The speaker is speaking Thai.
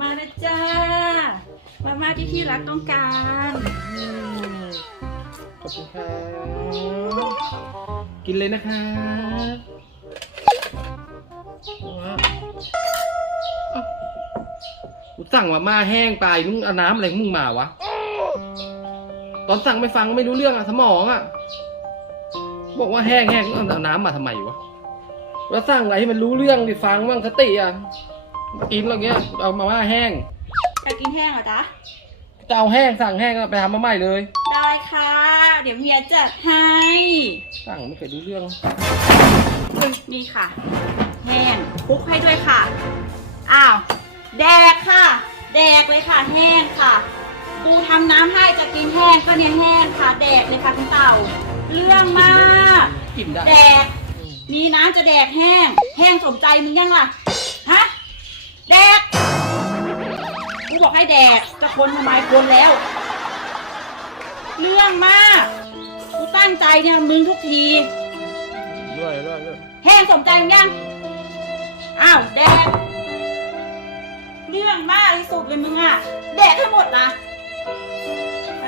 มาแล้วจ้า มาม่าที่พี่รักต้องการขอบคุณครับกินเลยนะครับว้าวอ้ากูสั่งมาม่าแห้งไปมึงเอาน้ำอะไรของมึงมาวะ ตอนสั่งไม่ฟังไม่รู้เรื่องอะสมองอะบอกว่าแห้งแห้งเอาน้ำมาทำไมวะแล้วสั่งอะไรให้มันรู้เรื่องดิฟังบ้างสติอะ กินอะไรเงี้ยเอามาม่าแห้งอยากกินแห้งเหรอจ๊ะจะเอาแห้งสั่งแห้งก็ไปทำมาใหม่เลย ได้ค่ะ เดี๋ยวเมียจัดให้ สั่งไม่เคยรู้เรื่องนี่ค่ะ แห้งคลุกให้ด้วยค่ะ อ้าว แดกค่ะ แดกเลยค่ะ แห้งค่ะปูทำน้ำให้จะกินแห้งก็เนี่ยแห้งค่ะ แดกเลยค่ะคุณเต่า เรื่องมาก กินได้ แดก มีน้ำจะแดกแห้ง แห้งสมใจมึงยังล่ะ ฮะ แดก กูบอกให้แดก จะคนทำไมคนแล้ว เรื่องมาก กูตั้งใจเนี่ยมึงทุกที ด้วยด้วยด้วยแห้งสมใจมึงยัง อ้าว แดก เรื่องมากที่สุดเลยมึงอะแดกให้หมดนะ